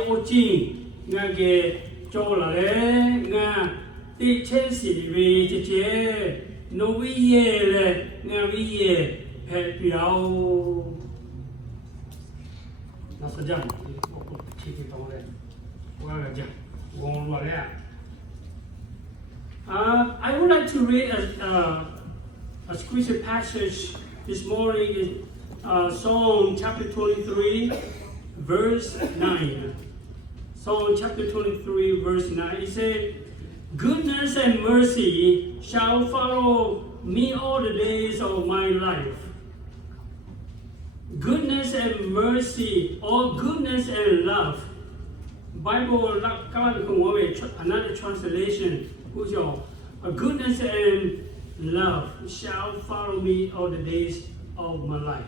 Oji, Nage, Jolale, Nga, the Chelsea, Vijay, no we ye, Navi, Happy Hour. That's a jump. Keep it on there. Well, a jump. Won't worry. I would like to read a scripture passage this morning in Psalm chapter 23, verse 9. Psalm chapter 23, verse 9. It says, "Goodness and mercy shall follow me all the days of my life." Goodness and mercy, or goodness and love. Bible, another translation, who's your goodness and love shall follow me all the days of my life.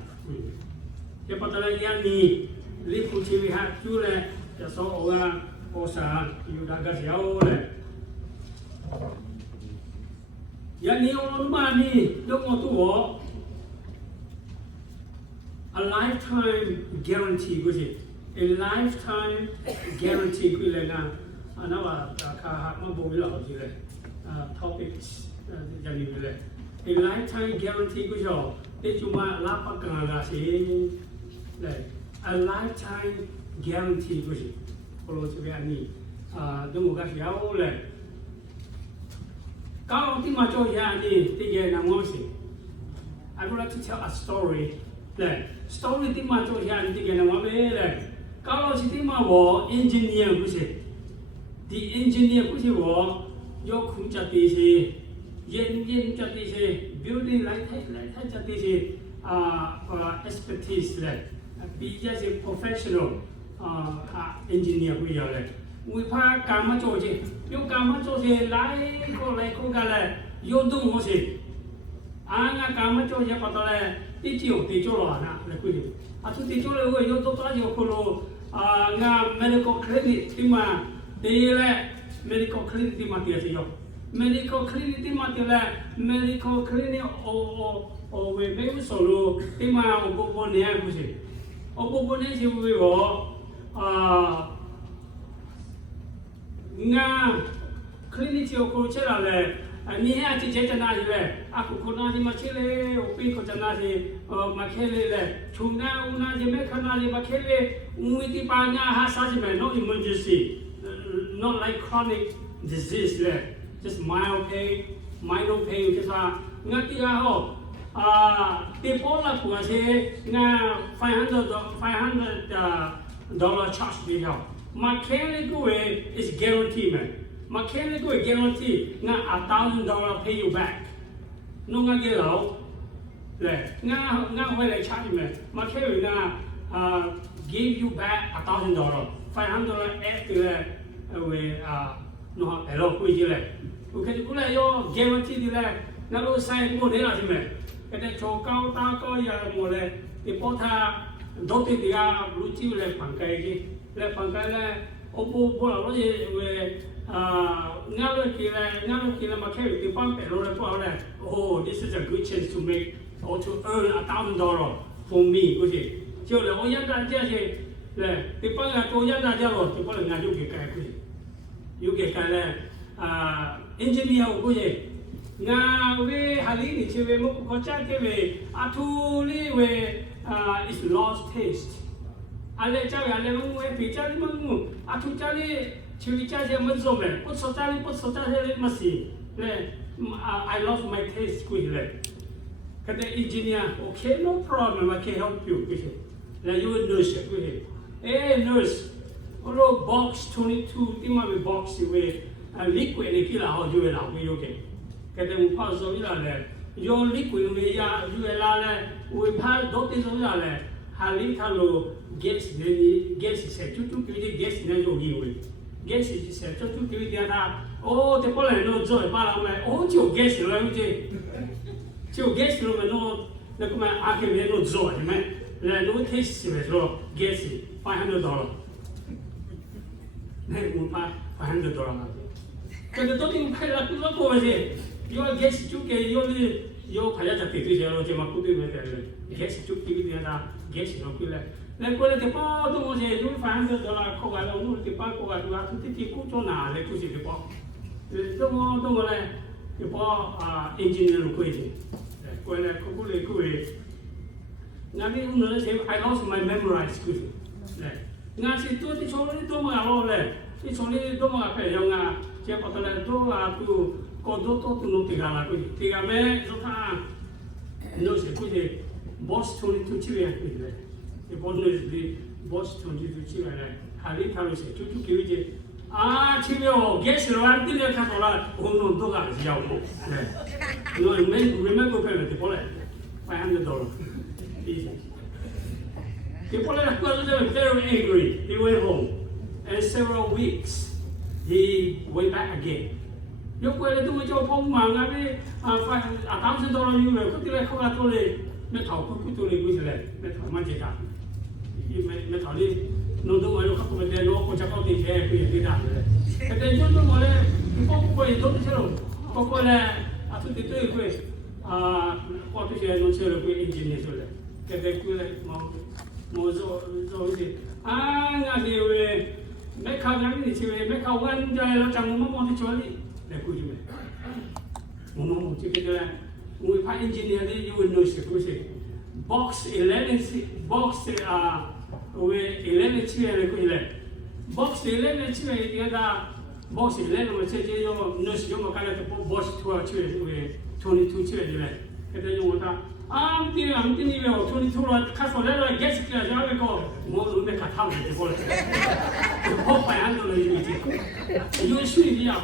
A lifetime guarantee, was it? A lifetime guarantee. Topics. A lifetime guarantee. A lifetime guarantee. I would like to tell a story. Story ti ma cho ya ni ke na ma be le ka lo si ti ma wo engineer ku se the engineer ku se wo yo khu cha ti se yin cha ti se building like cha ti se expertise le be just a professional engineer ku ya le we pa ka ma cho je yo ka ma cho se lai ko ga le yo du mo se nga ka ma cho je pa to le ti cho lo na le ku ni tu ti cho le wo yo to ta yo ko lo nga medical clinic ti ma de le medical clinic ti ma ti se yo medical clinic ti ma ti le medical clinic o we me so lo ti ma o bo ne ku se o bo ne se we wo nga clinic yo ko che la le ni ha ti je na ji le aku ko na ji ma che le o pi ko na ji ma khele le chuna una ji me khana ji ma khele ui ti pa nya ha sa ji me no emergency not like chronic disease le just mild pain minor pain just nga ti ha ho ti po la ku che nga $500 charge bi ho ma khele ko is guarantee man. Mechanical guarantee nga $1,000 pay you back. No nga gelo le nga way like charge me. Mechanical nga give you back $1,000. $500 add le we no hello ku ji le. Okay ku le yo guarantee di le nga lo sign mo de la ji me. Ke de cho cao ta ko ya mo le ti po tha do ti dia lu chi le phang kai ji. Le phang kai le o po la lo ji we oh, this is a good chance to make or to earn $1,000 for me. So le o yan da jia se le ti pa ga to yan da jia lo ti pa le nga yu ke kai ku yu ke kai le engineer ku ye nga we hali ni che we mo ko cha ke we athu li we is lost taste ale cha ya le mo we pi cha li mo athu cha li Chili charge so man. Put so must I lost my taste quickly. Can the engineer, okay, no problem, I can help you. Like you a nurse, hey nurse, although box 22, think my box with a liquid and kill how you allow me, okay. Can the pass of your liquid we are you allow we pass doctors of that. Halito gets said to guess no you. Guess it said to give the other. Oh, the Poland no joy, but oh, you guess you know, you guess you know, the command I can no joy, man. No taste, guess it, $500. Then $500. Because the talking pay like look over here. Your guess you get your Payata picture, Jemaku, guess you give the other, guess you know, le quelle che poi dopo se lui fa anche dalla cosa la uno che poi cosa tu ha tutti i cutonale così che poi dopo le che poi engineer quelli quelle Nabi uno le say I lost my memorize così nga si tu ti sono di domo allora ti sono di domo a per nga c'è poi le domo tu con tutto tu non ti gana così ti game so no se così boss tu ci vedi così e poi di boss tu ci vedi hari thalo se tu che vedi ci vedo guess lo anche le capola uno doga siamo no remember per te poi $500 People were very angry. He went home, and several weeks he went back again. Lúc quay lại tôi cho phong mà ngay với $1,000 như vậy, có thể là không là tôi lấy mấy thầu cũng tôi lấy cái gì này, mấy thầu mang gì cả, mấy thầu đi, nó đâu mà nó không có tiền, nó có chắc có tiền thế, cái gì đó này. Cái tiền cho tôi mà này, có quay tôi thế nào, có quay là tôi tôi quay, có tôi sẽ nó sẽ là quay engineer rồi, cái quay lại mà rồi gì, ngay thì về mấy khâu ngắn thì về mấy khâu ngắn cho nó chẳng có món thì cho đi. Aku juga. Ngomong cakap dia, we Pak engineer ni you will know sekali. Box 11 chair aku ni. Box 11 chair dia dah box 11 macam je yo nurse yo makan tu box 12 chair we 22 chair dia. Kata yo mata am ti ni yo 22 lah khas boleh lah guest class jaga ko mo lu me kata ni boleh. Kau payah tu lagi ni. Yo sui dia.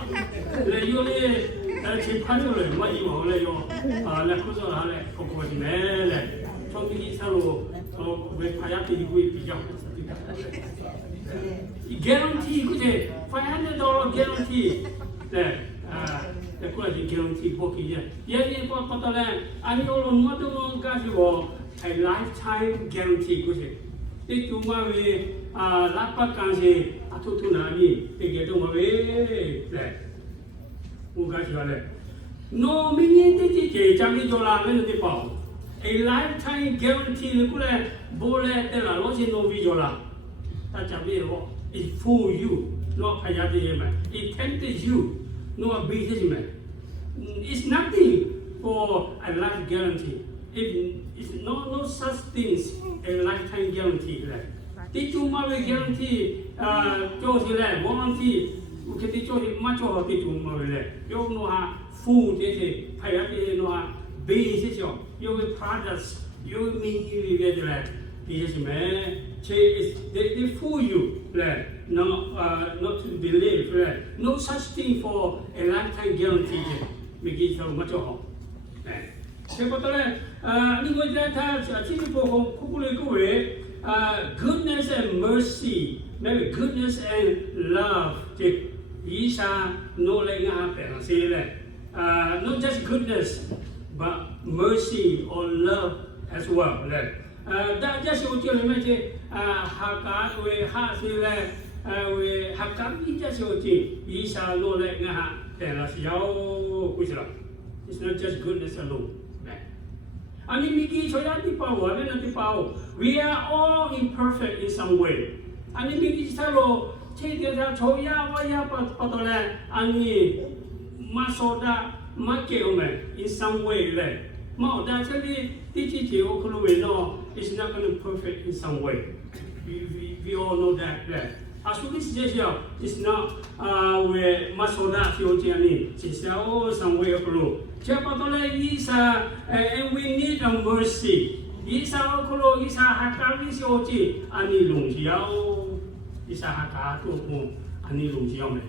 Le yo le chỉ phán rồi mà yêu le yo là cứ rồi là le có gì nè le trong cái sao về phải thì quý bị giàu guarantee cái gì $500 guarantee le le có gì guarantee có cái gì vậy có bắt đầu là anh yêu luôn mà tôi cái gì a lifetime guarantee cái gì thì chúng ta về lắp bắt cái gì thu nào đi thì cái chúng ta về le no, mình thấy cái trang bị cho làm cái gì bảo, a lifetime guarantee là cũng là bố lẽ để là nó chỉ nói với cho làm, ta trang bị nó, it fool you, nó phải giá trị mà, it tempted you, nó bị thế gì mà, it's nothing for a life guarantee, it's no such things a lifetime guarantee là, thì chúng ta về guarantee cho gì là warranty cái tí cho thì mắt cho họ tí chúng mà về yêu nó ha phu thế thì phải là cái nó ha bì thế chứ yêu cái products yêu mình như vậy là bì thế mà chế they fool you là not to believe là no such thing for a lifetime guarantee mình ghi cho mắt cho họ thế có thể là những người ta chỉ có không lấy cái về goodness and mercy maybe goodness and love thì Isa no like nga say not just goodness but mercy or love as well. That just what you imagine. Haka we ha say we hakam just what Isa no like nga it's not just goodness alone. Ani miki choya ti pao, ani na ti pao. We are all imperfect in some way. Ani miki salo. Jadi choya waya patole ani masoda makeume in some way le. Mau dah jadi tiji kalau we know it's not going to perfect in some way. We all know that le. Asuli sejauh it's not we masoda sioji ani. Sejauh some way kalau. Siapa patole isa and we need a mercy. Isa kalau isa hakami sioji ani lungsiau. Isa haka tu pun ani lungsiau me.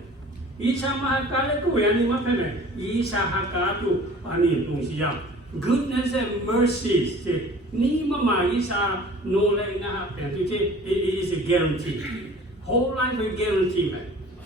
Isa mahakale tu ani apa me? Isa haka tu ani lungsiau. Goodness and mercy. Ni mama isa no le ngah pen tu it is a guarantee. Whole life a guarantee me.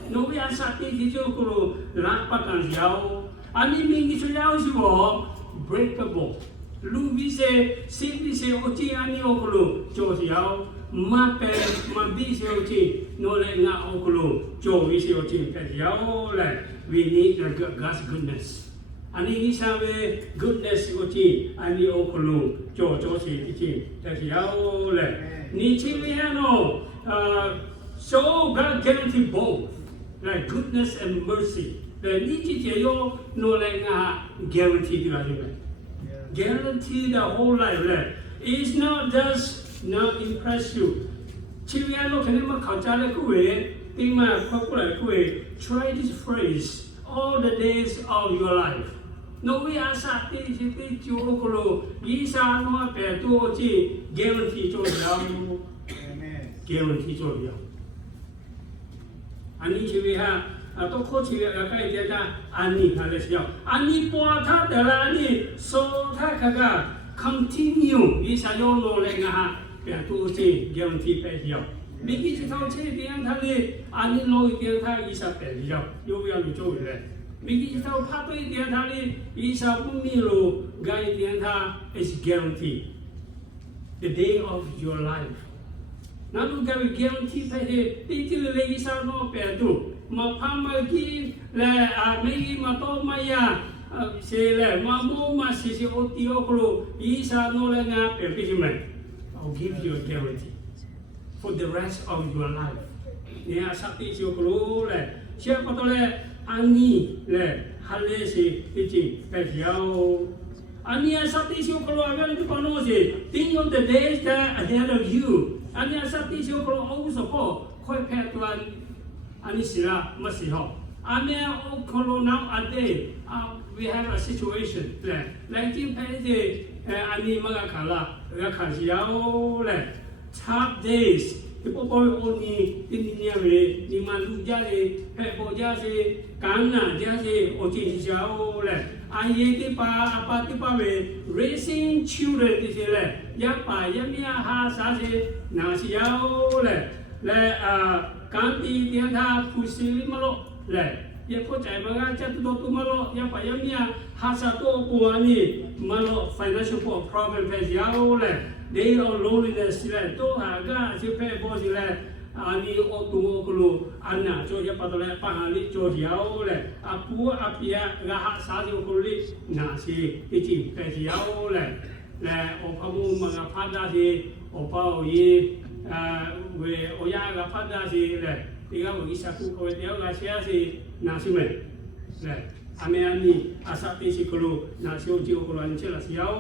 No we asati hijau kuru lapakan siau. Ani mingi siau siu breakable. Lu bisa simply se oci ani okulu jo siau. Mape mabi se oci no le nga okulu jo vi se oci pe siau le we need God's goodness อันนี้นิสัย goodness ก็จริงอันนี้โอคุลุโจสิจริงแต่ที่เอาเลยนี่ชีวิตเนาะso God guarantee both like goodness and mercy แต่นี่ที่จะโยโนเลงา guarantee ดีกว่าใช่ไหม guarantee the whole life เลย it's not just not impress you ชีวิตเนาะแค่นี้มาเข้าใจเลยกูเองที่มาพูดอะไรกูเอง try this phrase all the days of your life no we are sati siti chukolo isa no pe tu chi guarantee 做了 guarantee 做了อันนี้ชีวิตฮะต้องโคชีวิตก็ใกล้จะได้อันนี้ฮะเลยเชียวอันนี้ปวดท่าแต่ละอันนี้โซ่ท่าข้าก็ continue อีสานโยนโลเลยนะฮะเป็นตัวที่ guarantee ไปเดียวมีกี่ชิ้นเท่าเช่นเดียวท่านี้อันนี้โลอีกเดียวท่าอีสานไปเดียวโยกยังอยู่โจ้เลยมีกี่ชิ้นเท่าท่าตัวอีกเดียวท่านี้อีสานพุ่งมีโลไกลเดียวท่า is guarantee the day of your lifeนั่นก็คือ guarantee ไปที่ที่เลยอีสานโนเปิดดูมาพามากินและไม่มาโตมาย่าเสร็จมาโมมาเสียโอติโอครูอีสานโนเลงาเปิดพิจิตร I'll give you a guarantee for the rest of your life เนี่ยสักทีเชียวครูเลยเชื่อปะตัวเลยอันนี้เลยฮัลเลสิพิจิตรไปเที่ยวอันนี้สักทีเชียวครูอะไรที่ปนโนสิ think of the days that ahead of you อันนี้สักทีเชียวครูเอาสปอค่อยแพ้ตัวอันนี้สิละไม่สิหรอกอันนี้โอ้โคโรนาอันเดย์ we have a situation เลยที่แพ้ที่อันนี้มันก็ขาดละก็ขาดเสียเลย tough days ที่พวกเราโอ้นี่ที่นี่เลยนี่มันดูจ้าเลยแพ้พอจ้าเลยการน่ะจ้าเลยโอ้จริงเสียเลยอันนี้ที่ป้าที่ป้าเลย raising children ที่เสียเลยยับป้ายับเมียหาสาเสียน่าเสียเลยและการที่เดียนท่าผู้สื่อมาโลเลยยังเข้าใจบ้างจะตัวมาโลยังไปยังเนี่ยหาสาวตัวปัวนี่มาโล financial problem เป็นยาวเลย they are loneliness เลยตัวหากาสิเพ่บอสิเลยอันนี้โอตัวกลูอันน่ะโจยปัตตาเลยปังอันนี้โจยาวเลยปัวเปียกะหาสาวตัวกลูนี่น่าสิจริงเป็นยาวเลยและโอพามุมังพัดได้สิโอพาโอยีเวโอยากพัดได้สิเลยที่เขาบอกอิสระคุกเอาเดียวก็เสียสิน่าสิไหมเลยอเมรินีอาศัยสิกลูน่าสิโอจิโอกลูอันเชื่อเสียว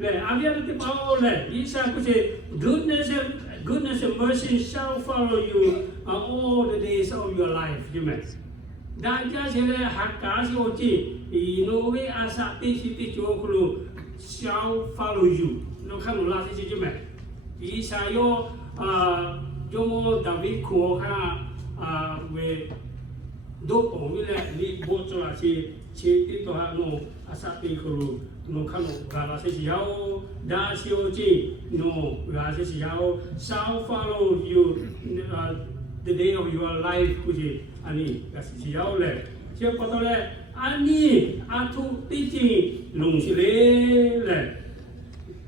เลยอาเวียนที่เป้าเลยอิสระคุก goodness and mercy shall follow you all the days of your life ใช่ไหมได้จ้าเสียเลยหักกาสิโอจิอีโนเวอาศัยสิติโจกลู shall follow you เราข้ามหลังสิใช่ไหมอิสระโยโยมดาวิดขัวข้าเวดูปองวิเลลีโบจลาชีติตัวโนอาศัยครูโนขันกาลาเสียวดาซิโอจีโนกาเสียว shall follow you the day of your life กุจิอันนี้กาเสียวเลยเชื่อปะตัวเลยอันนี้อาทุติจิลงสิเลย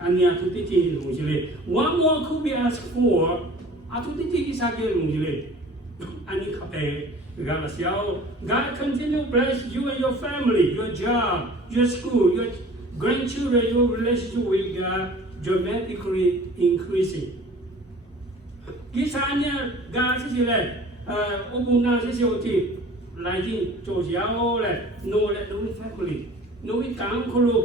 อันนี้อาทุติจิลงสิเลย one more could be asked forอาทุติจิกิสาเกลงสิเลยอันนี้ขับไปGod continue bless you and your family, your job, your school, your grandchildren, your relationship with God dramatically increasing. กิจการเนี่ยการที่สิเลยอบอุ่นน่าที่สิโอทีหลายที่โจทย์ยาวเลยโน่เลยโน่ family โน่วิการครู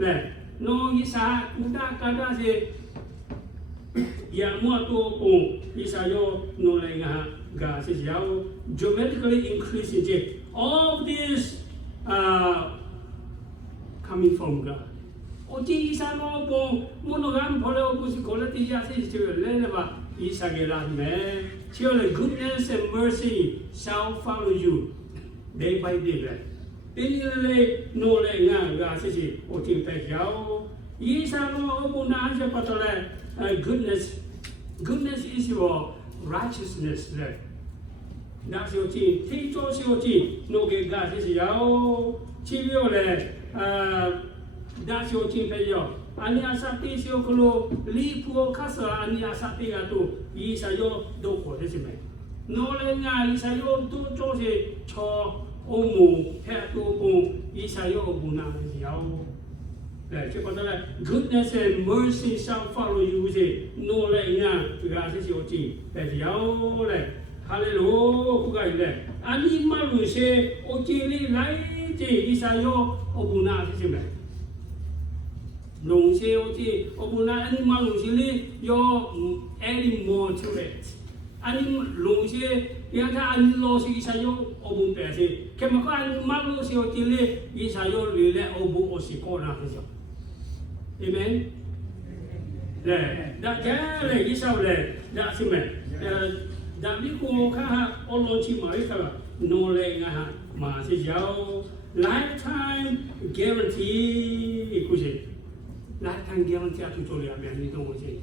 เลยโน่กิจการกุฎาการได้สิอย่างมั่วตัวปูกิจการโยโน่เลยนะGod says, dramatically increasing. All this coming from God. Oji isa no po monogam pole opusi kolati yasi chiwe leleba isa gelame. Chiwe goodness and mercy shall follow you day by day. Tinile no le nga God says oji pe yao. Isa no opuna ase patole goodness is your righteousness เลย那时候天做时候天，弄个干是要起标嘞，那时候天没有，安尼阿萨地时候可能离谱卡斯安尼阿萨地个都，伊啥要都过的是没，弄嘞啊伊啥要都做些错欧姆拍多公以上有欧姆那的时候，来就觉得嘞 ，goodness and mercy shall follow you 是 no 嘞呀，这个是小字，但是有嘞，哈利路不该嘞，安尼马路些我这里来这以上有欧姆那是什么？龙些我这欧姆那安尼马路些里有 adding more to it。Ani long si yang ta ani lo si isayo obung pe si kema ko ani malo si o tile isayo lile obu o si ko na si amen le da ja le isaw le da si me da mi ko ka ha o lo chi mai ka no le nga ha ma si yao lifetime guarantee ku si lifetime guarantee tu to le amen ni dong o si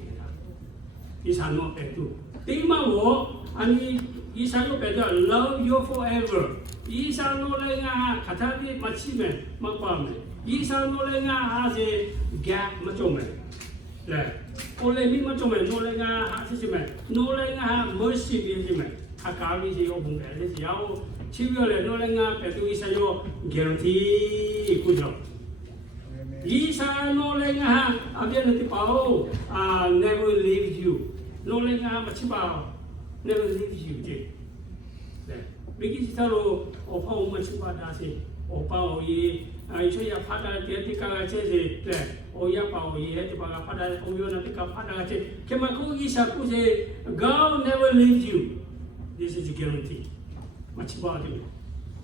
isa no pe tu Tingma wo, ani isa no better love you forever. Isa no lenga katali machime magpame. Isa no lenga ase gap machome. Le, ole mi machome no lenga asime. No lenga mercy bisime. Akali si yo bunga si yao. Chibyo le no lenga betu isa yo guarantee kujo. Isa no lenga abia nanti pao never leave you. No lenga machiba never leaves you je. Bagi kita lo opa o machiba dah se opa o ye itu ya pada dia tika je se o ya pa o ye tu baga pada o yo nanti ka pada je. Kemaku isa ku se God never leaves you. This is a guarantee. Machiba je.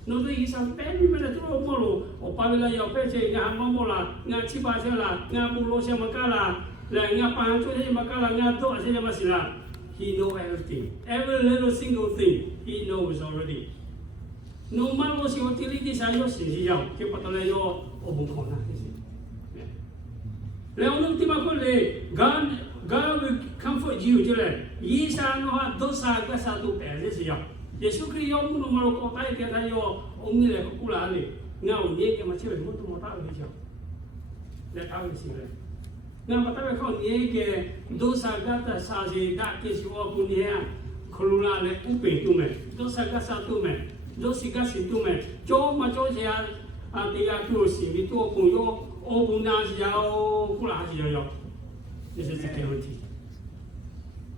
No tu isa pen mana tu o molo opa bila ya pe je ngah mola ngah chiba je la ngah mulo se makala. Like nga tu saja makala nga tu saja masila. He know everything, every little single thing he knows already. No matter si utility saya sisiau, cepat le yo obung kona. Le orang tiba ko le God will comfort you je le. Isa no ha dosa ka satu pe sisiau. Yesus Kristus yo munu malu ko tai ke ta yo umi le ko kula le. Ngau ni ke macam le mutu mata le sisiau. Le tahu sih le. Nga matawe kau ni ke dosa gata saje dak ke siwa punya kelula le upe tu me dosa gata tu me dosi gasi tu me jo ma jo sia tiga tu si itu pun yo o buna sia o kula sia yo this is the guarantee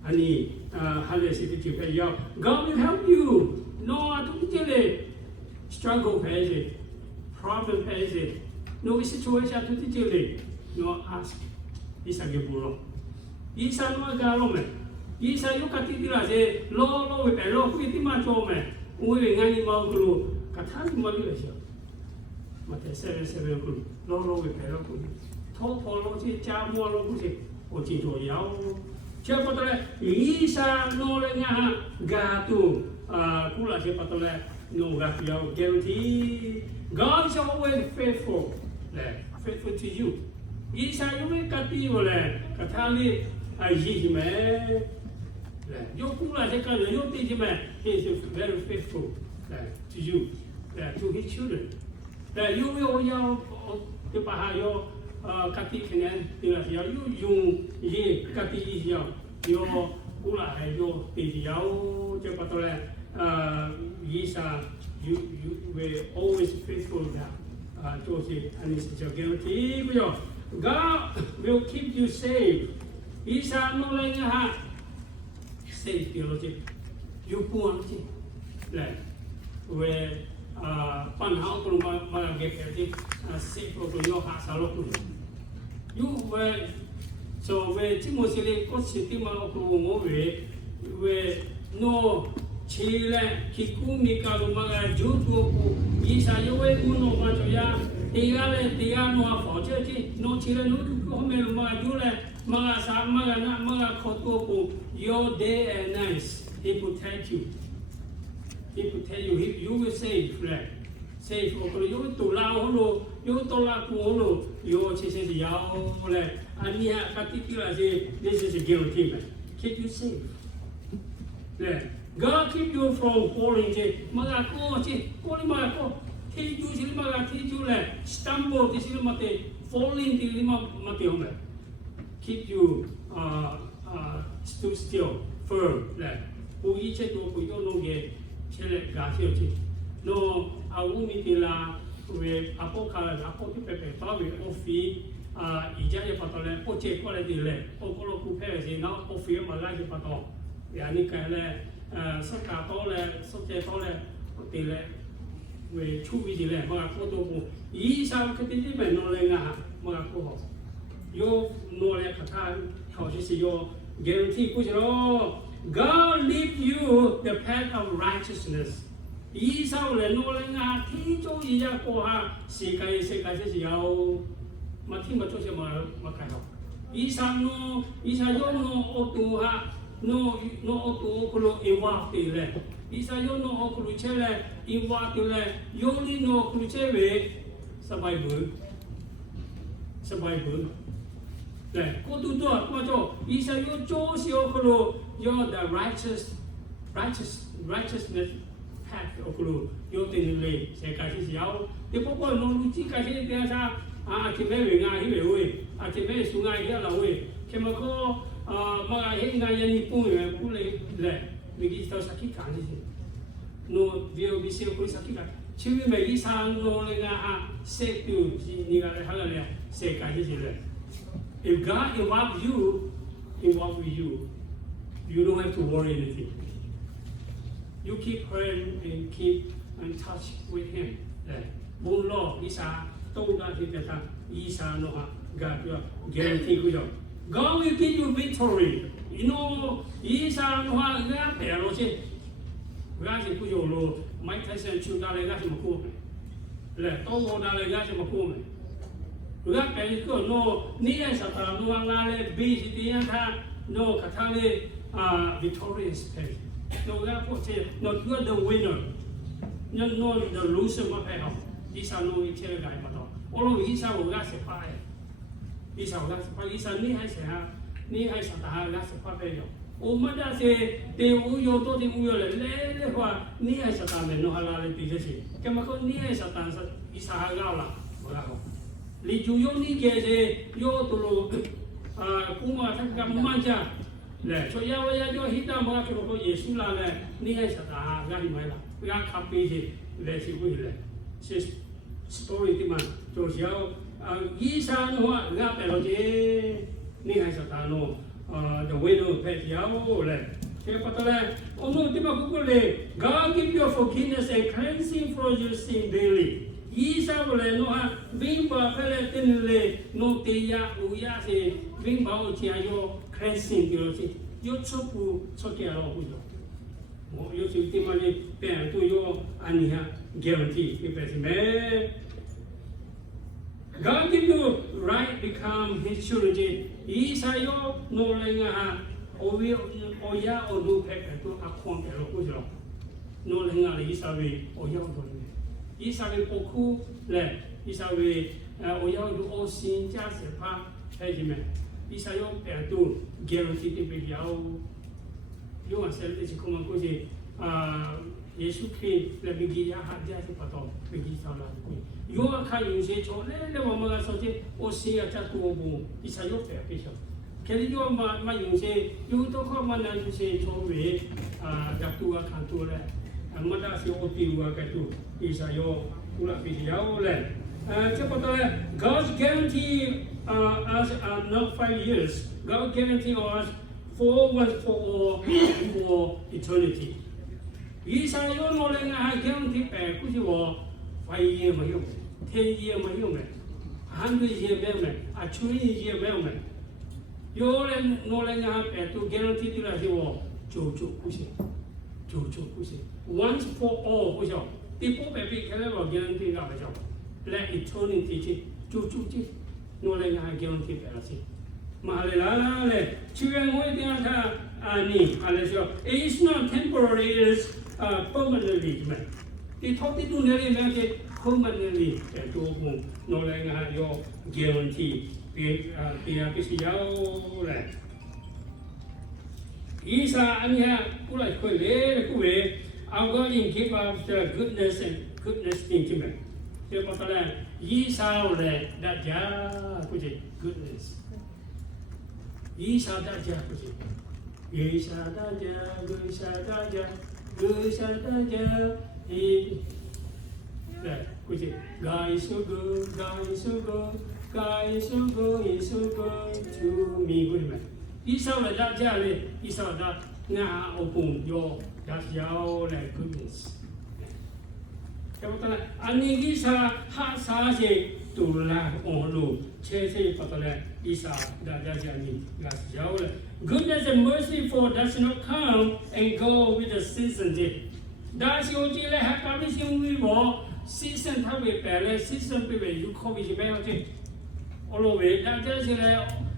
ani hale si tu pe yo God will help you no atu tele struggle pe problem pe no situation atu tele no ask Isa ke bulo. Isa no agalo me. Isa yo katitira se lo we pe lo kuiti ma cho me. Ui ngani mau kulu kathani mo le sio. Mate sebe kulu. Lo we pe lo kulu. Tho lo si cha mo lo ku si. O chi to yao. Che patole Isa no le nga ga tu kula che patole no ga yao guarantee. God is always faithful. Faithful to you. Isa yo me kati ole katali aji me yo kula je kan yo ti je me he is very faithful to you to his children you yo yo pa yo kati kenen tila yo yung ye kati yo kula yo ti yo je patole Isa you were always faithful to his and his guarantee yo God will keep you safe. Isa no lenga ha safe yo je. You puan je. Le we pan hao ko ma ge pe je safe ko yo ha sa lo ku. You we so we ti mo se le ko si ti ma ko mo we no chile ki ku mi ka lo ma ga ju ko Isa yo we mu no ma cho ya tiga no phò chơi chi no chỉ là nó hôm nay mà chú là mà sáng mà na mà khó tu cùng your day and night he protect you you will save right save or you tu lao lo you tu la ku lo you chỉ sẽ giàu rồi anh nha các tí là gì this is a guarantee man keep you safe right God keep you from falling chi mà ko chi ko ni mà ko Khi chú chỉ mà khi chú là stumble thì chỉ mà thế falling thì mà thế không ạ? Keep you stood still firm là cố ý chế độ của nó nghe chế lại cả chiều chứ nó 乌米的啦，为阿婆卡阿婆的白白包为乌菲而家就发到嘞，乌接过来的嘞，乌过了股票的时，然后乌菲马来就发到，呀你看嘞，收卡到嘞，收接到嘞，的嘞，为处理的嘞，马过多不，以上个的这边弄嘞啊，马过好，有弄嘞可他好就是有 guarantee 不是咯。God lead you the path of righteousness。以上人我们啊，天主一下过下，世界就是要，嘛天嘛做些嘛开好。以上喏，以上有喏奥多哈，喏奥多可能involve的嘞，以上有喏奥可能切嘞involve的嘞，有哩喏可能切为survival。对，过度多，那就以上有做些可能有 the righteousness path 可能有定嘞，世界是要，你不过农路子界是点啥啊？前面为啊，迄个位，啊前面树啊迄个位，前面个嘛迄个人日本人不嘞嘞，你去到啥去干的是？喏，有比些可以啥去干？前面每一场喏那个啊，设掉是那个那个嘞，世界是嘞。If God involves you, you don't have to worry anything. You keep praying and keep in touch with Him. 无论以啥都那些的他，以啥的话，God 要 guarantee 佢就 God will give you victory. You know， 以啥的话，人家白了些，人家是不有咯，买台上出大来，人家什么过没？来，到我大来，人家什么过没？人家白个喏，你也是他，喏拿来比是点样他，喏看他嘞victorious path. 喏人家过去，喏 you are the winner. 喏 the loser 嘛配好，以上喏一切来不到，我喏以上我家是发的，以上我家是发，以上你还是啊，你还是他人家是发配了。我们那些对乌有多的乌有嘞，来的话，你还是他们喏还拿来比这些，干嘛讲你还是但是以上还高了，不高。你就有你这些有多罗古马他干嘛家？来，所以我要就希望我就说耶稣啦嘞，你还是他家里买了，不要咖啡去来是不是嘞？是 story 的嘛，就是要以上的话，人家白了这，你还是他喏the winner 配要嘞，这不得嘞，我们这么个嘞 ，God give you forgiveness and cleansing for your sin daily。以上过来喏哈，明白回来等嘞，喏对呀，有呀是明白有这有 cleansing 的是，有初步出家了不就？我有时点么呢，别人都有安尼哈 guarantee， 你白是咩 ？God give you right become His children。以上有喏来个哈，我呀我都拍拍都阿宽拍了不就？喏来个以上为我要多呢。以上的包括嘞，以上为我要读奥新加十趴，还是咩？以上有都 guarantee 的比较，有啊，现在是讲过是耶稣基督来比较哈，加是不到比较少啦。有啊，看有些错嘞，我们个说的我是啊，加多不，以上有比较。可是有嘛有些有多看嘛那有些错为加多啊看多嘞。Mada si oti wa katu isa yo pula video le. God's guarantee us not 5 years. God guarantee us once for all and for eternity. Isa yo no le nga guarantee pe ku si wo 5 years 没用 10 years 没用 100 years 没用 20 years 没用 yo le no le nga pe tu guarantee ti la si wo 就不行 不行 ，once for all 不行，第不百倍开来我 guarantee 那不行，来 eternity 去，就去，我来还 guarantee 白了去，嘛来啦嘞，就让我一定要看你，来说 ，it's not temporary, it's permanently 嘛，你到底多年里面去 permanently 在做工，我来还要 guarantee 别是要来。以上安尼哈，过来快来各位，我讲应 give us the goodness thing 去没？这不得嘞，以上嘞大家不是 goodness， 以上大家不是，以上大家， ，对，估计 God is so good, God is so good, God is so good, is so good to me， 估计没。以上的大家嘞，以上的那我朋友大小嘞 goodness。Kebetulan ani kisah hak sahaja tulah orang cece kebetulan kisah dah jadi jauh lah. Goodness and mercy for does not come and go with the season. Dah si uji le hak kami si umi bo season tak berpele season berpele you kau biji berapa je? Orang we dah jadi le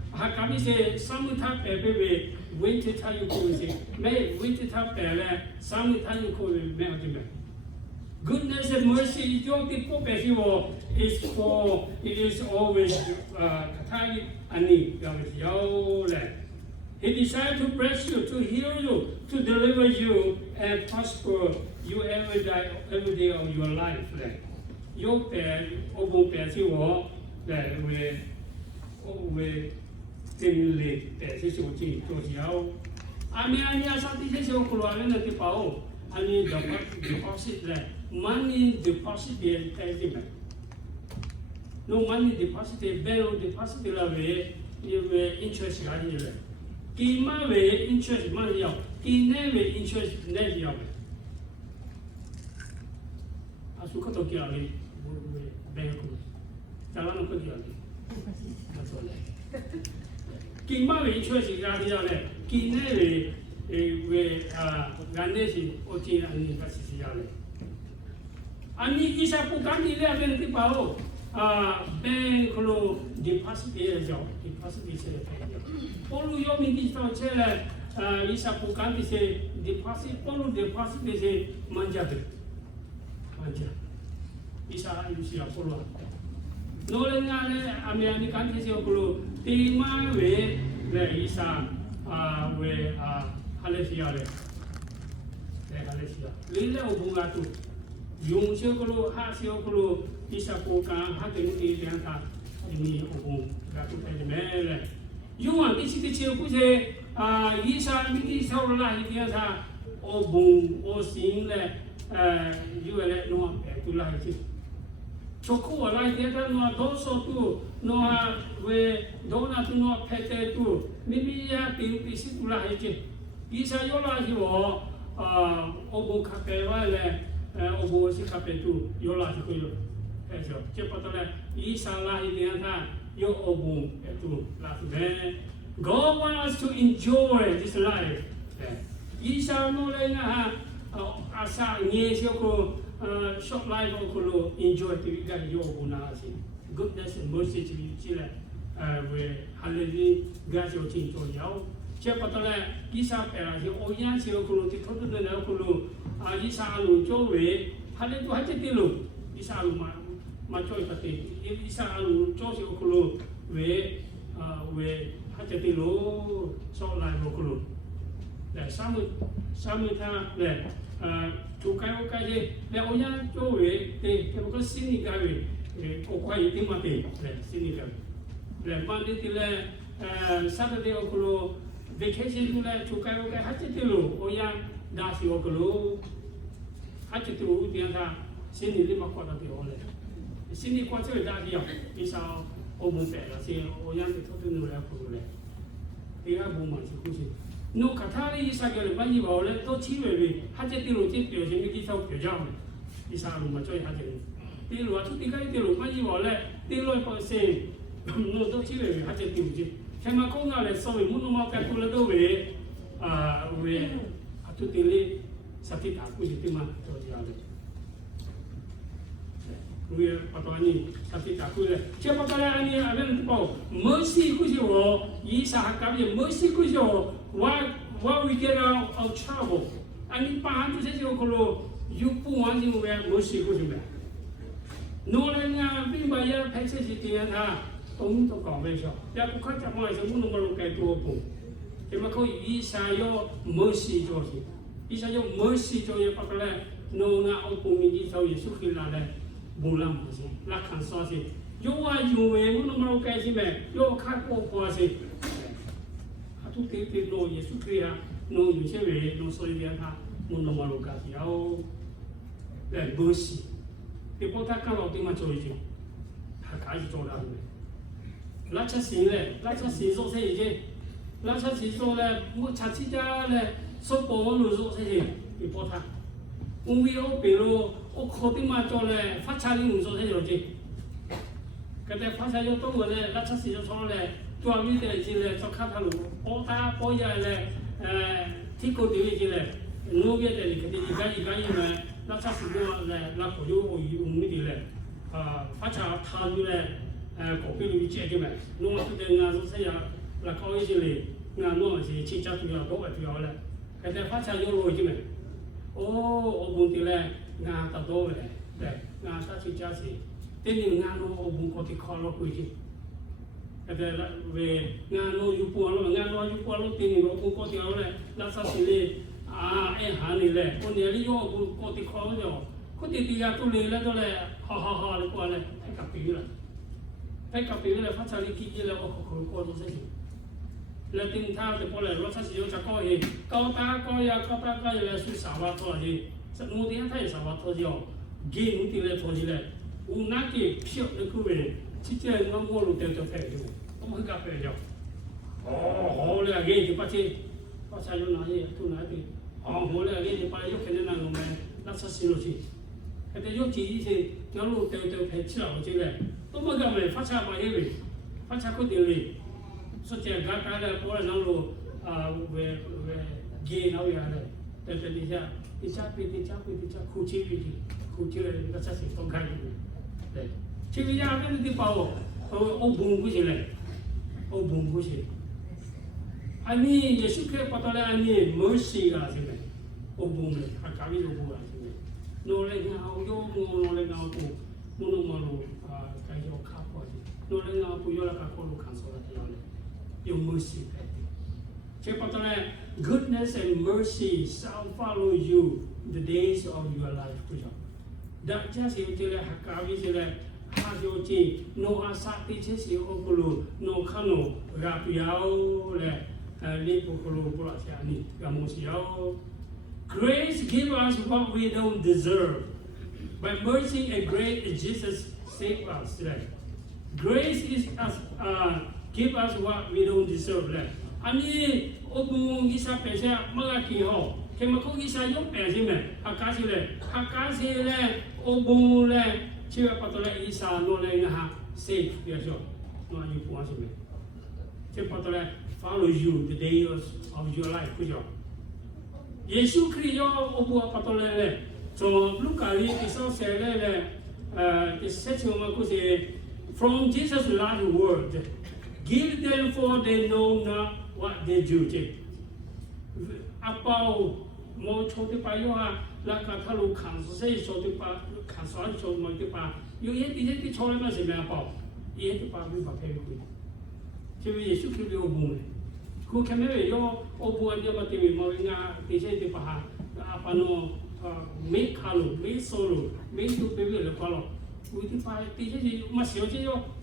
hak kami si summer tak berpele winter tak you kau biji, May winter tak berpele summer tak you kau biji berapa je? Goodness and mercy, is for, it is always Katari Ani, He desires to bless you, to heal you, to deliver you, and prosper you every day of your life. Your pair, Obo Persiwo, that we dimly Persisoti, Tosiao. I mean, I have something to say, Kuala Tipao, I need the deposit there. Money deposited payment. No money deposited, bill deposited away, you will interest anyway. Kima way interest money out, Kina way interest net out. As you cut off your bank, Talano could you? That's all. Kima way interest is out, Kina way Ganeshi, Oti and University. Ani kisah bukan dia ada nanti bau, bank kalau deposit dia jauh, deposit dia saya. Kalau yang ini kita cakap, kisah bukan dia deposit, kalau deposit dia manja. Kisah itu siapa kalau? Nolnya le, Amerika kan dia kalau tema we le kisah we Malaysia le, Malaysia. Lila hubungan tu. Yung siya kalau hak siya kalau isa po ka hak yung iyan ka ini hubung dapat ada mele. Yung ang kecil po siya isa miti sa ulah iyan sa hubung o sing le yung le no itulah itu. Coko ulah iyan sa no doso tu no we dona tu no pete tu mimi ya pisit ulah itu. Isa yung lah itu hubung kapewa le. Obo si kapetu yola si kuyo, eso. Cepatlah isalah ini anta yo obo itu lah tu. God wants us to enjoy this life. Isa nolai na asa ngesio ko short life ko enjoy tu kan yo obo na si. Goodness and mercy cila we hallelujah gasio cinto yau. Cepatlah kisah perasi oyan si ko ti thodu na ko isa alu cowe, hal itu aja tilu. Isa alu macoi pati, isa alu cosi okulu, we aja tilu, soalnya okulu. Le samu ta le cukai je, le oya cowe, kalau sini gawe, kokai itu mati, le sini gawe. Le mandi tile Saturday okulu, vacation tile cukai aja tilu, oya dasi okulu. Hati tu dia dah sini lima kuat ada orang. Sini kuat tu dah dia bisa omong bela, sini orang itu tu nolak aku le. Dia bukan masih kusi. No kata ni isa kalau bagi bawa le, tu cium le. Hati tu lu cium sini kita tahu kerja le. Isa lu macam hati le. Dia lu tu tiga itu lu bagi bawa le, dia lu apa sih? No tu cium le hati tu cium. Cuma kau ngalai sampai munu mau kat pulau tu we, atu tili sakit aku sih mah. Dia patut ni sakit aku le. Siapa kalau ni ada tu pau mercy ku sih wo, Isa hakam mercy ku sih wo. Why we get out of trouble? Ani paham tu sih kalau you pun sih we mercy ku sih. Nolanya bayar peksa sih dia dah. Ông tu kau macam, ya aku kan cakap macam mana nombor kai tu pun. Cuma kau Isa yo mercy jo sih. Isa yo mercy jo ye pakala no nga opung ni tau Yesus kila le bulan sih. Lakhan so sih. Yo wa yo we mu nombor kai sih me. Yo kat ko ko sih. Atu te no Yesus kila no yo se we no so dia ha mu nombor kai sih. Au le mercy. 你帮他看老对嘛做一件，他开始做了没？那出事嘞，那出事做些嘢，那出事做咧，我查起家咧，所帮我做些嘢，你帮他。我为我比如我考对嘛做咧，发财你唔做些嘢啫。嗰啲發財咗多嘅咧，那出事咗錯咧，做呢啲嘢咧，做卡塔路，幫他幫嘢咧，提高啲嘢咧，我嘅哋佢哋而家因為那出事咗咧，那個咗我用呢啲咧，發財他咗咧，嗰邊裏借嘅咩，我話佢哋啱咗些嘢，那搞一啲咧，啱我係切咗條多嘅條咧，佢哋發財咗落去咩？我本地咧啱得多嘅咧，啱得切咗先。แต่นี่งานเราเอาบุญก็ที่คอเราคุยที่แต่ละเวงานเราอยู่ปัวเรางานเราอยู่ปัวเราตีนี่เราบุญก็ที่เราเลยรักษาศีลไอ้หานี่แหละคนเดียวที่โยบุญก็ที่คอเราเดียวคนที่ตียาตุลีแล้วก็เลยฮ่าเลยกว่าเลยให้กับปีละให้กับปีละพัฒนาคิดเลยว่าเขาก็รู้สึกแล้วทิ้งท้ายแต่พอเลยรักษาศีลจะก็เองก้าวตาก็เลยสุดสาวตัวนี้สมุทิยาไทยสาวตัวเดียวเกี่ยมุติเลยตัวนี้เลย我那个票那个人，直接我路掉就赔了，我们搞赔了。好了，人就把这把菜有哪些都拿的，好了，人就把有可能那个买那出事了去，但是有几些条路掉赔起来了这个，我们搞买发财买一位，发财不掉嘞，说这刚的过来那路为给那样的，但是底下哭泣了，那出事都开的。对，这个压根的把我崩过去了，我崩过去。อันนี้耶稣เคยปฏิบัติอันนี้ mercy 啦，ใช่ไหม我崩了，他搞的就崩了，ใช่ไหมโน่นเลยงาโยมโน่นเลยงาปูโน่นมาลูใครจะข้าพอดีโน่นเลยงาปูโยละข้าพอลูกขันโซละที่เราเลย有 mercy ไปดิใช่ปฏิบัติ goodness and mercy shall follow you the days of your life ผู้ชมดัชจะสิ่งที่เราหักกาวิสิเลยหาโยจีโนอาสาติเชสิโอกุลูโนขโนราปิยาวเลยนี่ปุกุลูปุระเสียนี่กามุสิยาว Grace give us what we don't deserve but mercy and grace Jesus save us เลย Grace is us give us what we don't deserve เลยอันนี้โอปุงอิสาเปเซียเมื่อกี้เหรอเมื่อเขาอิสายกแปลใช่ไหมฮักกาสิเลยฮักกาสิเลยโอบุงเลยชื่อว่าปัตตานีอิสาโนเลยนะฮะ safe เดี๋ยวช่วยโนอายุปัวใช่ไหมชื่อปัตตานี follow you the day of your life ผู้ชมเยซูคริสต์โอบุงปัตตานีเลยจงลูกการีที่สอนเสร็จเลยที่เสร็จมาคุย from Jesus last word give them for they know not what they do จริงอาเปาโมโชติปายว่าแล้วก็ถ้าลูกขันเสียโชติปาขันสอนโชติมันติปาอยู่ที่โชติมันสิแม่เปาที่ปาไม่ปาเพลคุยชีวิตเยซูคริสต์โอบุญคือแค่ไม่เยอะโอบุญเนี่ยมาตีมีมาวิ่งงาที่เช่นที่ปาอาปานโนไม่ขาลุไม่โซลุไม่ตุเปวิเลยพอหรอกวิธีปาที่เช่นที่มาเสียวเช่น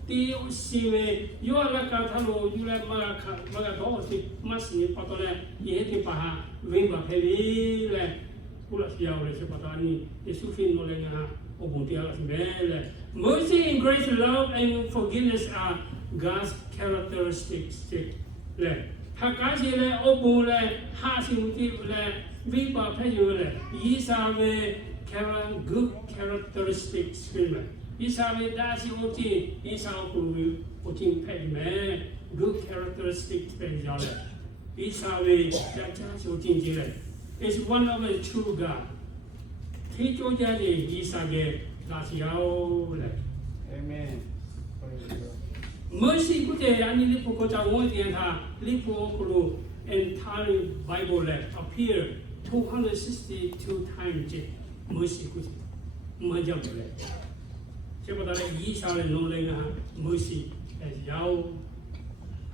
ที่สิเวอยู่แล้วก็ถ้าลูกอยู่แล้วมาก็ต้องสิมาสิปาตัวเนี่ยที่ปาวิ่งปาเพลิเลยผู้ละเสียวเลยใช่ปะตอนนี้เยซูคริสต์โนเลยนะโอบุญที่อะไรสิแม่เลย Mercy and grace, love and forgiveness are God's characteristics เลยหากการสิเลยโอบุญเลยหาสิ่งที่เลยวิบัติให้อยู่เลยยิสาเว good characteristics เลยยิสาเวได้สิ่งที่ยิสาคุณโอจิงให้แม่ good characteristics เป็นยังไงยิสาเวได้สิ่งที่จริงเลยis one of the true God. ที่โจทย์นี้ยิสาเกลาสิยาวเลย Amen. Mercy กุเจอันนี้ลิปูก็จะว่าเดียนท่าลิปูก็รู้ entire Bible เลย appear 262 times เจ Mercy กุเจมันจะเป็นเลยใช่ปะตอนนี้ยิสาเลยโน้นเลยนะฮะ Mercy ยาว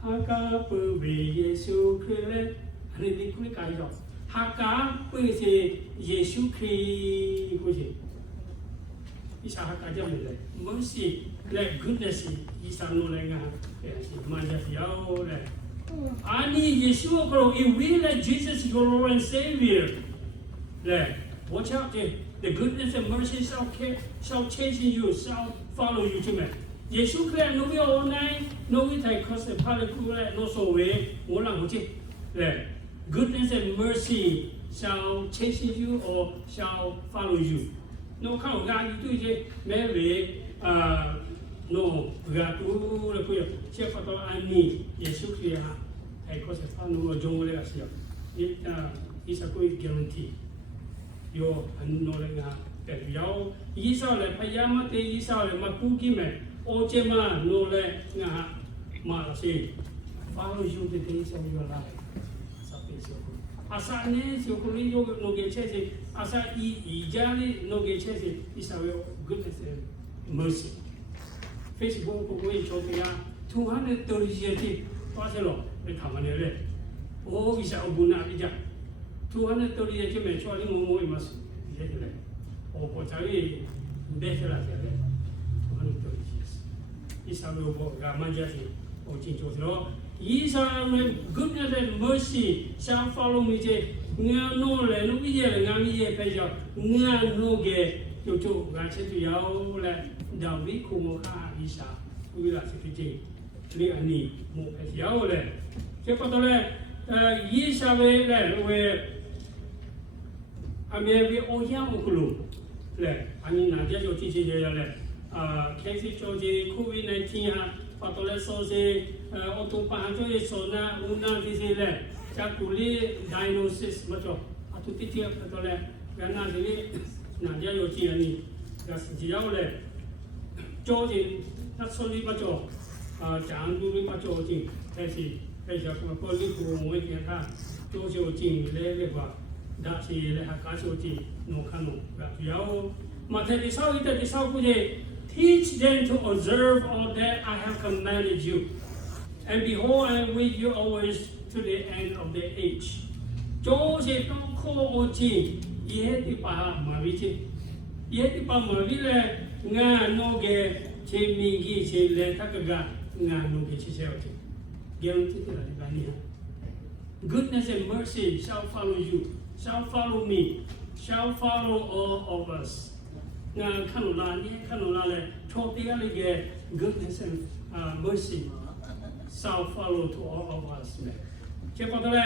ฮักกาเปเวเยซูคริสต์เลยอันนี้ลิปูนี่การยาวฮักกาเพื่อที่เยซูคริสต์ผู้ชมอิสาฮักกาจะไม่เลย mercy และ goodness อิสาโนเลยนะมันจะยาวเลยอันนี้เยซูก็รู้ if we let Jesus your Lord and Savior เลย watch out The goodness and mercy shall chase you, shall follow you 这么。耶稣可能努力我来，努力在可是怕的苦来，诺所谓我让我去，对 ，goodness and mercy shall chase you or shall follow you。no 看我家对这每位no 个都了不要，先发到安尼耶稣可以哈，哎可是怕努我中国的时候，伊是可以 guarantee。有很多人啊，对，有以上的พยายามมา以上的มาพูดกี่咩โอเจมาโนเลยนะมาสิfollow you the days of your life สัพเพโสอาสาเนี่ยสิคนนี้โยโนเกเชสิอาสาอีจานี่โนเกเชสิอิสราเอล goodness and mercy Facebook ကိုကိုချောပြာ230တိသွားစလို့ဒီခါမနေလေโอ้วิชาอุบุนาปิจา230ရက်ကျမယ်ချောလေးငုံငုံအိမ်မှာရဲတယ်ဟောပေါ်ချာလေးဘယ်ဆက်လာတယ်230ရက်ဣစာမေဘောကမန်ဂျာစီဟိုချင်းချိုဆိုဣစာမေ goodness and mercy shall follow me တဲ့ငါနိုးလေနုပြည့်လေငါမီးရဲ့ပဲကြောင့်ငါနိုးကဲကျို့ကျို့ငါချက်တူရောက်လေဒါဝိခုမောခဣစာဝိလာစီဖြစ်ချင်းဒီအနီမို့ပဲရောက်လေချက်ပတ်တော့လေဣစာပဲလေဝဲအမေဘီအိုယာမကလူလေအနည်းနာကြိုကြည့်ချင်ရလေခေစီချိုဂျီကိုဗစ် -19 ဟာပတ်တော်လဲဆိုစေအော်တိုပါဟန်ချိုဆိုနာဦးနာဒီစီလေချက်ကူလီ diagnosis မတော့အတူတိတိပတ်တော်လဲကနာဒီနာကြိုကြည့်အနီးကစကြရောက်လေချိုဂျီသတ်ဆိုလီမတော့ဂျန်ဒူလီမတော့ကြည့်ခေစီခေချာကိုလီကိုငွေပြန်တာချိုဂျီကိုကြည့်လေလေပါဒါစီလေဟာကာချိုတီနိုခနိုကပြောမထေဒီဆောက်တဲ့ဒီဆောက်ကို teach them to observe all that I have commanded you and behold I am with you always to the end of the age ကျိုးစီတော့ခေါ်ဦးချင်းယေတိပါမာဝိချင်းယေတိပါမာဝိလေငါနိုကေချေမီကြီးချေလေတက်ကကငါနိုကေချေချေအောင် guarantee တယ်ဒီပါနီ goodness and mercy shall follow you shall follow me, shall follow all of us. Nga kanula ni kanula le chotia le ge goodness and mercy shall follow to all of us. Che patale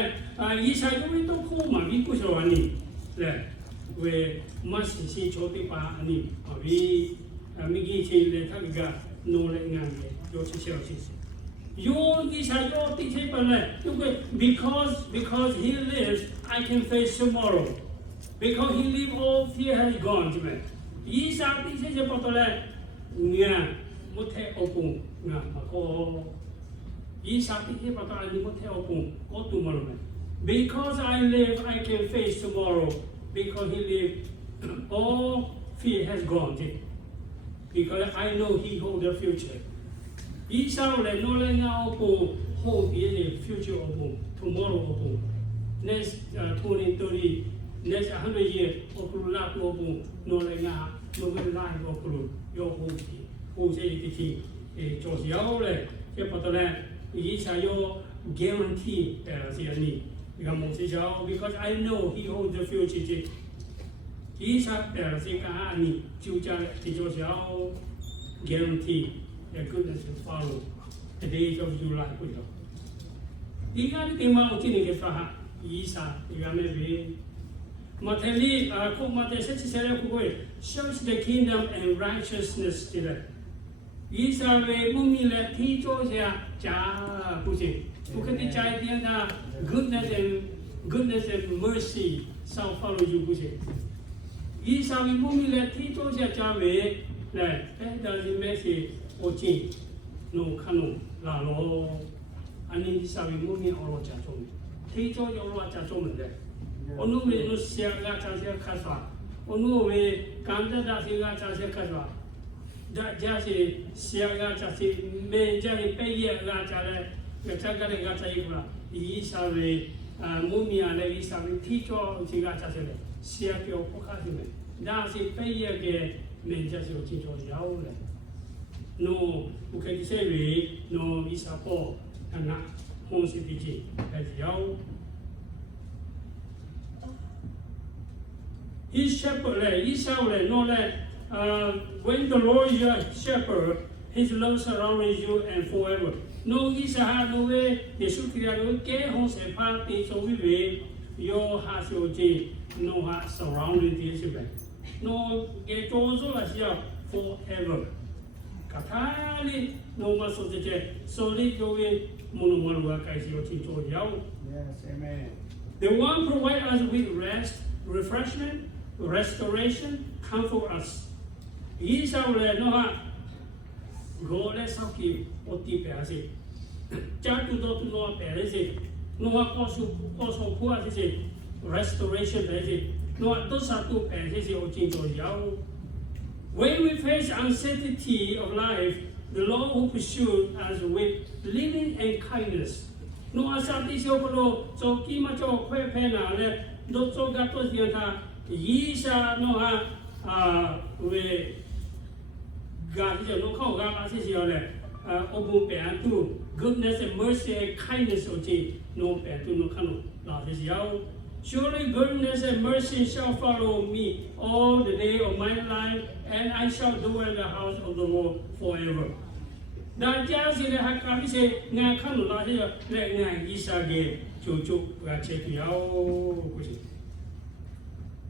Isa yo to ko ma bi ku so ani le we mas si choti pa ani abi mi gi che le ta ga no le nga le yo chi che chi yo Isa yo ti che pa le because he lives I can face tomorrow because he live all fear has gone ကြည့်မယ်ဤစာတိစေချပတ်တော်လဲငါမထဲအပုံငါမကောဤစာတိစေပတ်တော်လဲမထဲအပုံကိုတူမလို့မယ် because I live I can face tomorrow because he live all fear has gone ကြည့် because I know he hold the future ဤစာလဲနိုလဲငါအပုံ hold the future အပုံ tomorrow အပုံnext 20, 30, next 100 years, Okulula Opu, Nolenga, Novel Line Okulu, Yo Hoki, who say it, Josiole, Japatole, Yisayo, guarantee, Siani, because I know he holds the future. Yisa, Sikani, Juja, Josiao, guarantee the goodness will follow the days of your life. The other thing about Tinigafa. Isa, Yamebe, Mateli, Matesset, shows the kingdom and righteousness to them. Isa, Mumila, Tito, Ja, Pussy, who can be giant, goodness and mercy shall follow you, Pussy. Isa, Mumila, Tito, Jave, that doesn't message or change. No, Kano, Lalo, and in Isa, Mumila, or Jatome. 提早有落在做门的，我努力努写个这些开发，我努力干的这些个这些开发，这些写个这些没这些毕业个这类，这个那个这一个，以上为木棉的以上为提早这个这些的，写个不可能的，那些毕业的没这些提早有的，喏，不可以说为喏以上不，那。公司毕竟还是要 his shepherd, when the Lord is your shepherd, his love surrounds you and forever. No Isa no way, Yesu Christ ke hon se pa ti so we your heart so ji no heart surrounding this way. No get also la forever. Katali no maso je solid go we mono wa kai si o ti to yao. Yes, amen. The one provide us with rest, refreshment, restoration, comfort us. Isa le no ha go le sa ki o ti pe ase. Cha tu do tu no pe ase. No ha ko pu ase restoration pe ase. No ha to sa tu pe ase o ti to yao. When we face uncertainty of life, the Lord will pursue us with living and kindness. No asati siokolo so kima cho kwe pena le do so gato sianta yisa no ha we ga no kau ga asi siole obu pe antu goodness and mercy and kindness oji no pe antu no kanu la siao. Surely goodness and mercy shall follow me all the day of my life, and I shall dwell in the house of the Lord forever. Da jia si le hakami se nga kanu la si le nga isa ge chu ga che tu yao ku si.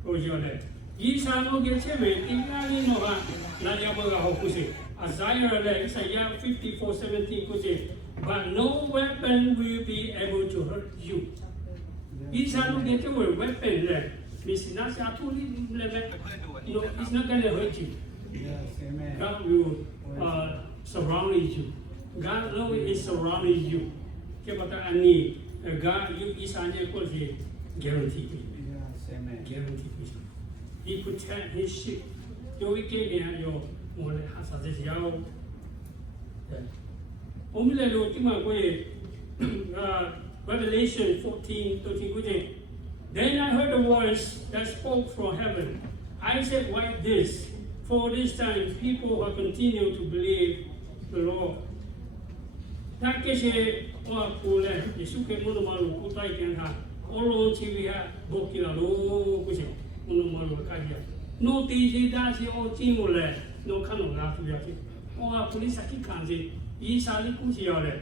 Ko jo le. Isa no ge che me ti na ni no ha la ya bo ga ho ku si. Isaiah le Isaiah 54:17 ku si. But no weapon will be able to hurt you. Isa no get a weapon there. It's not no, it's not going to hurt you. Yes, amen. God will surround you. God love is surrounding you. God, you is on your guarantee. Yes, amen. Guarantee. He protect his sheep. You will get your more hazardous yao. Only the Lord, Revelation 14:13. Then I heard a voice that spoke from heaven. I said, why this? For this time, people have continued to believe the Lord. That case, Yesu ke muno malu kutai kena. Olo chiviha bokila lo kuse muno malu kaya. No tiji dasi o chimule no kano la kuyaki. Oa polisa ki kanji isali kusiole.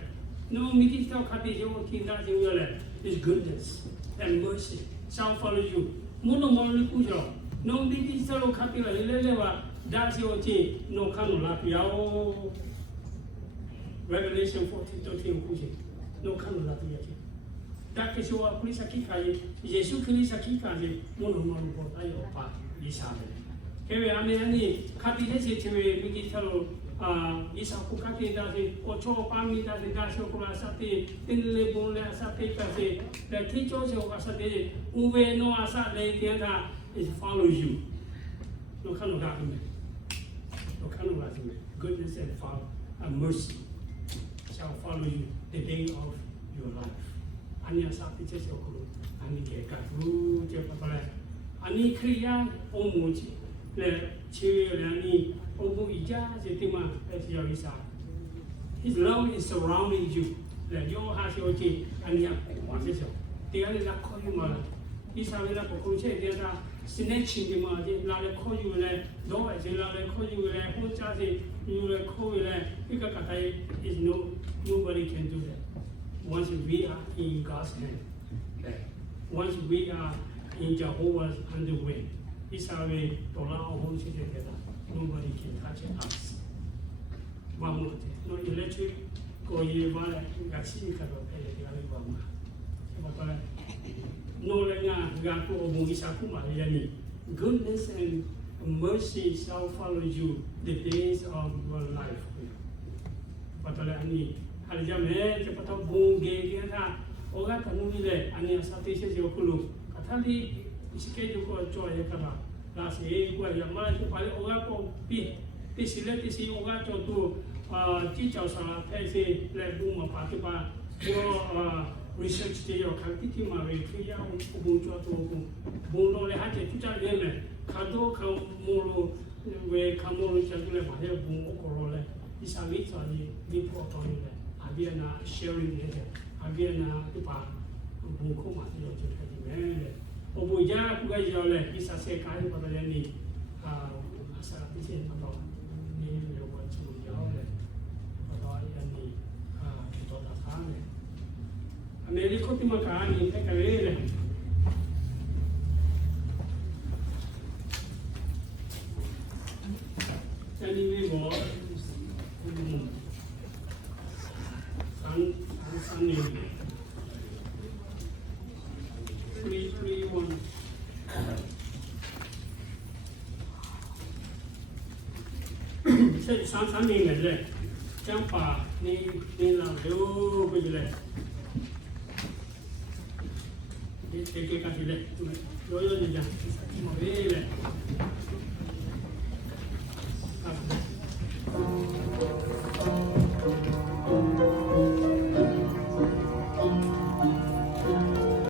No mitita kati jo kinda jiwele. His goodness and mercy shall follow you. Muno malu kujo. No mitita lo kati la lelewa dasi o chi no kano la kuyao. Revelation 14:13 kuji. No kano la kuyaki. That is what police are kicking. Yesu police are kicking. Mono mono ayo pa isame. Kewe ame kati hesi tewe miki talo isa kukati dasi ocho pami dasi okula sate tinle bunle sate kasi. The teacher se okasate uve no asa le tienda is follows you. No kano ga me. No kano ga me. Goodness and mercy shall follow you the day of your life. Anya sapi cece okulu, ani ke katru je papale, ani kriya omuji, le chewe le ani omu ija je tima esya isa. His love is surrounding you. Le yo hasi oji anya wasese. Dia le la koyu mala. Isa le la pokunche dia da snatching di ma je la le koyu le do je la le koyu le hoja je you le koyu le ika katai is nobody can do that. Once we are in God's hand, once we are in Jehovah's underway, this is how we allow home together. Nobody can touch us. One more thing, no electric, go ye wala, gaksi karo pele karo wama. No lenga gaku omu isaku maliyani. Goodness and mercy shall follow you the days of your life. Patala ani. Alijame cepat bunge kita orang kanuni le ani asati sesi okulu katali isike juga coy kala lasi gua yang mana tu paling orang ko pi silet isi orang tu cicau sama pesi le bunga pati pa gua research dia kan titi mari kia bunga tu bunga le hati tu cari le kado kamu we kamu cari le mana bunga korole isami cari di foto ni le. Abiana sharing it, Abiana Tupa, Buko Matio, 我家不该叫嘞，你啥时干的把它你啥这些不到，你如果主要嘞，不到你不到他干嘞，你可听嘛干你太干嘞。在里面我3年331这3年嘞，将把你老留回去嘞，你干起来，有人讲，没嘞。